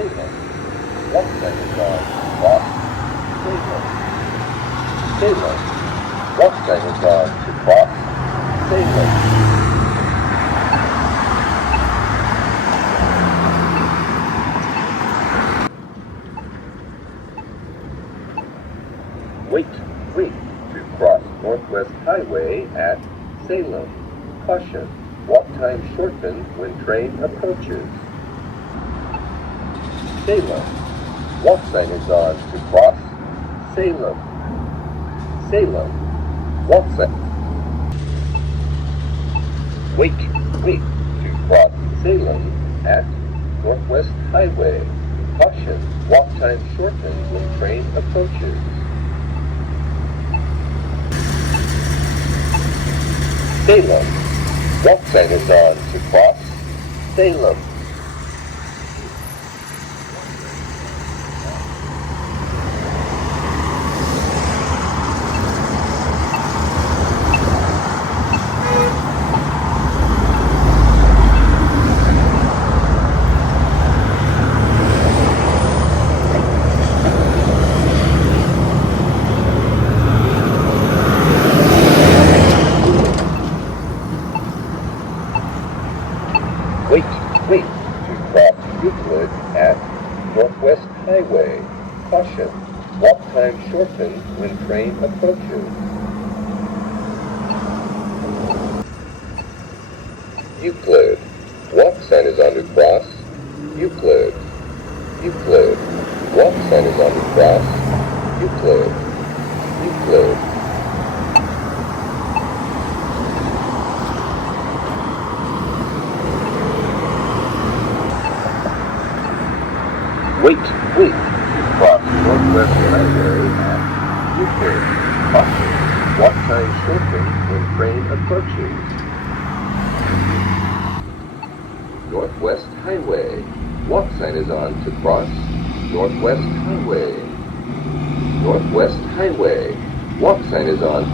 Salem. Walk sign is on to cross Salem. Salem. Walk sign is on to cross Salem. Wait to cross Northwest Highway at Salem. Caution, walk time shortened when train approaches. Salem, walk sign is on to cross Salem. Salem, walk sign. Wait to cross Salem at Northwest Highway. Caution, walk time shortened when train approaches. Salem. Walk sign is on to cross Salem. Wait to cross Euclid at Northwest Highway. Caution, walk time shortened when train approaches. Euclid, walk sign is on to cross Euclid. Euclid, walk sign is on to cross Euclid. Euclid. Wait to cross Northwest Highway at Euclid. Caution, walk time shortened when train approaches. Northwest Highway, walk sign is on to cross Northwest Highway. Northwest Highway, walk sign is on